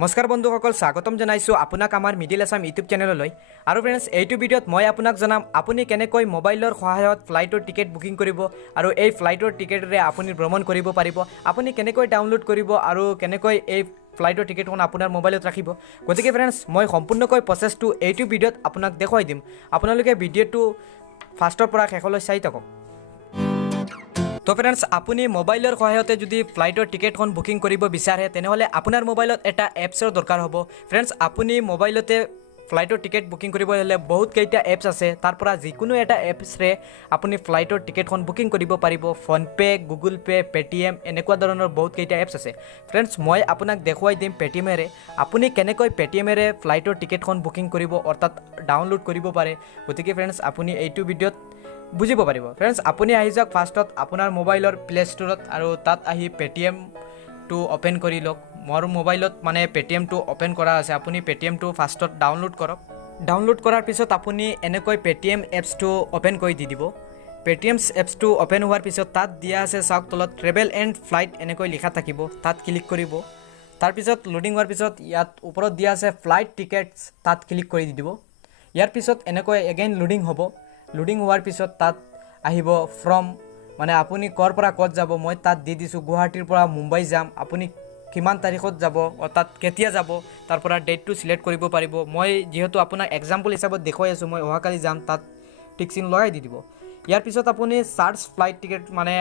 নমস্কাৰ বন্ধুসকল, স্বাগতম জনাইছোঁ আপোনাক আমাৰ মিডিল আছাম ইউটিউব চেনেললৈ। আৰু ফ্ৰেণ্ডছ, এইটো ভিডিঅ'ত মই আপোনাক জনাম আপুনি কেনেকৈ মোবাইলৰ সহায়ত ফ্লাইটৰ টিকেট বুকিং কৰিব আৰু এই ফ্লাইটৰ টিকেটেৰে আপুনি ভ্ৰমণ কৰিব পাৰিব। আপুনি কেনেকৈ ডাউনলোড কৰিব আৰু কেনেকৈ এই ফ্লাইটৰ টিকেটখন আপোনাৰ মোবাইলত ৰাখিব। গতিকে ফ্ৰেণ্ডছ, মই সম্পূৰ্ণকৈ প্ৰচেছটো এইটো ভিডিঅ'ত আপোনাক দেখুৱাই দিম। আপোনালোকে ভিডিঅ'টো ফাৰ্ষ্টৰ পৰা শেষলৈ চাই থাকক। তো ফ্ৰেণ্ডছ, আপুনি মোবাইলৰ সহায়তে যদি ফ্লাইটৰ টিকেটখন বুকিং কৰিব বিচাৰে তেনেহ'লে আপোনাৰ মোবাইলত এটা এপছৰ দৰকাৰ হ'ব। ফ্ৰেণ্ডছ, আপুনি মোবাইলতে ফ্লাইটৰ টিকেট বুকিং কৰিবলৈ হ'লে বহুত কেইটা এপছ আছে। তাৰ পৰা যিকোনো এটা এপছৰে আপুনি ফ্লাইটৰ টিকেটখন বুকিং কৰিব পাৰিব। ফোনপে', গুগল পে', পে'টিএম এনেকুৱা ধৰণৰ বহুত কেইটা এপছ আছে। ফ্ৰেণ্ডছ, মই আপোনাক দেখুৱাই দিম পে'টিএমেৰে আপুনি কেনেকৈ পে'টিএমেৰে ফ্লাইটৰ টিকেটখন বুকিং কৰিব অৰ্থাৎ ডাউনলোড কৰিব পাৰে। গতিকে ফ্ৰেণ্ডছ, আপুনি এইটো ভিডিঅ'ত বুজিব পাৰিব। ফ্ৰেণ্ডছ, আপুনি আহি যাওক ফাৰ্ষ্টত আপোনাৰ মোবাইলৰ প্লে' ষ্ট'ৰত আৰু তাত আহি পে'টিএমটো অ'পেন কৰি লওক। মোৰ মোবাইলত মানে পে'টিএমটো অ'পেন কৰা আছে। আপুনি পে'টিএমটো ফাৰ্ষ্টত ডাউনলোড কৰক। ডাউনলোড কৰাৰ পিছত আপুনি এনেকৈ পে'টিএম এপছটো অ'পেন কৰি দি দিব। পে'টিএম এপছটো অ'পেন হোৱাৰ পিছত তাত দিয়া আছে চাওক তলত ট্ৰেভেল এণ্ড ফ্লাইট এনেকৈ লিখা থাকিব, তাত ক্লিক কৰিব। তাৰপিছত লোডিং হোৱাৰ পিছত ইয়াত ওপৰত দিয়া আছে ফ্লাইট টিকেটছ, তাত ক্লিক কৰি দি দিব। ইয়াৰ পিছত এনেকৈ এগেইন লোডিং হ'ব। লোডিং হোৱাৰ পিছত তাত আহিব ফ্ৰম, মানে আপুনি ক'ৰ পৰা ক'ত যাব। মই তাত দি দিছোঁ গুৱাহাটীৰ পৰা মুম্বাই যাম। আপুনি কিমান তাৰিখত যাব অৰ্থাৎ কেতিয়া যাব তাৰ পৰা ডেটটো ছিলেক্ট কৰিব পাৰিব। মই যিহেতু আপোনাক এক্সাম্পল হিচাপত দেখুৱাই আছোঁ, মই অহাকালি যাম, তাত টিক চিন লগাই দি দিব। ইয়াৰ পিছত আপুনি চাৰ্চ ফ্লাইট টিকেট মানে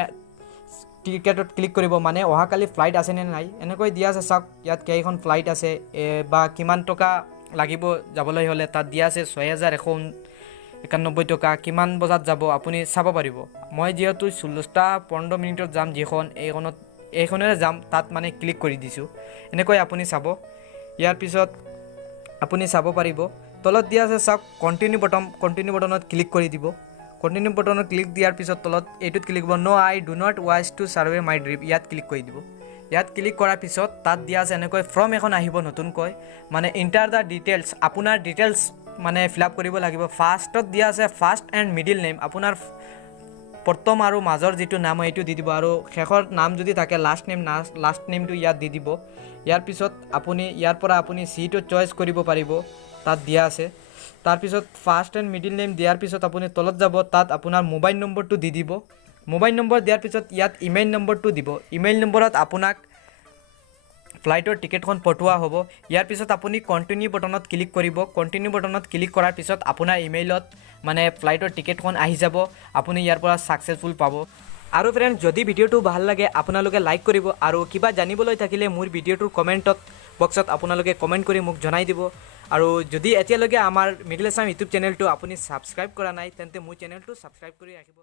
টিকেটত ক্লিক কৰিব, মানে অহাকালি ফ্লাইট আছেনে নাই এনেকৈ দিয়া আছে চাওক। ইয়াত কেইখন ফ্লাইট আছে বা কিমান টকা লাগিব যাবলৈ হ'লে তাত দিয়া আছে 6,191 টকা। কিমান বজাত যাব আপুনি চাব পাৰিব। মই যিহেতু 15:15 যাম, যিখন এইখনেৰে যাম, তাত মানে ক্লিক কৰি দিছোঁ। এনেকৈ আপুনি চাব। ইয়াৰ পিছত আপুনি চাব পাৰিব তলত দিয়া আছে চাওক কণ্টিনিউ বটন, কণ্টিনিউ বটনত ক্লিক কৰি দিব। কণ্টিনিউ বটনত ক্লিক দিয়াৰ পিছত তলত এইটোত ক্লিক কৰিব, no' I do not watch to survey my dream, ইয়াত ক্লিক কৰি দিব। ইয়াত ক্লিক কৰাৰ পিছত তাত দিয়া আছে এনেকৈ ফৰ্ম এখন আহিব নতুনকৈ, মানে ইণ্টাৰ দ্য ডিটেইলছ, আপোনাৰ ডিটেইলছ মানে ফিল আপ কৰিব লাগিব। ফাৰ্ষ্টত দিয়া আছে ফাৰ্ষ্ট এণ্ড মিডিল নেম, আপোনাৰ প্ৰথম আৰু মাজৰ যিটো নাম এইটো দি দিব, আৰু শেষৰ নাম যদি থাকে লাষ্ট নেমটো ইয়াত দি দিব। ইয়াৰ পিছত আপুনি ইয়াৰ পৰা আপুনি চিটো চইচ কৰিব পাৰিব, তাত দিয়া আছে। তাৰপিছত ফাৰ্ষ্ট এণ্ড মিডিল নেম দিয়াৰ পিছত আপুনি তলত যাব, তাত আপোনাৰ মোবাইল নম্বৰটো দি দিব। মোবাইল নম্বৰ দিয়াৰ পিছত ইয়াত ইমেইল নম্বৰটো দিব। ইমেইল নম্বৰত আপোনাক ফ্লাইটৰ টিকেটখন পঠোৱা হ'ব। ইয়াৰ পিছত আপুনি কণ্টিনিউ বটনত ক্লিক কৰিব। কণ্টিনিউ বটনত ক্লিক কৰাৰ পিছত আপোনাৰ ইমেইলত মানে ফ্লাইটৰ টিকেটখন আহি যাব। আপুনি ইয়াৰ পৰা ছাকচেছফুল পাব। আৰু ফ্ৰেণ্ড, যদি ভিডিঅ'টো ভাল লাগে আপোনালোকে লাইক কৰিব, আৰু কিবা জানিবলৈ থাকিলে মোৰ ভিডিঅ'টোৰ কমেণ্টত বক্সত আপোনালোকে কমেণ্ট কৰি মোক জনাই দিব। আৰু যদি এতিয়ালৈকে আমাৰ মিডিল আছাম ইউটিউব চেনেলটো আপুনি ছাবস্ক্ৰাইব কৰা নাই তেন্তে মোৰ চেনেলটো ছাবস্ক্ৰাইব কৰি ৰাখিব।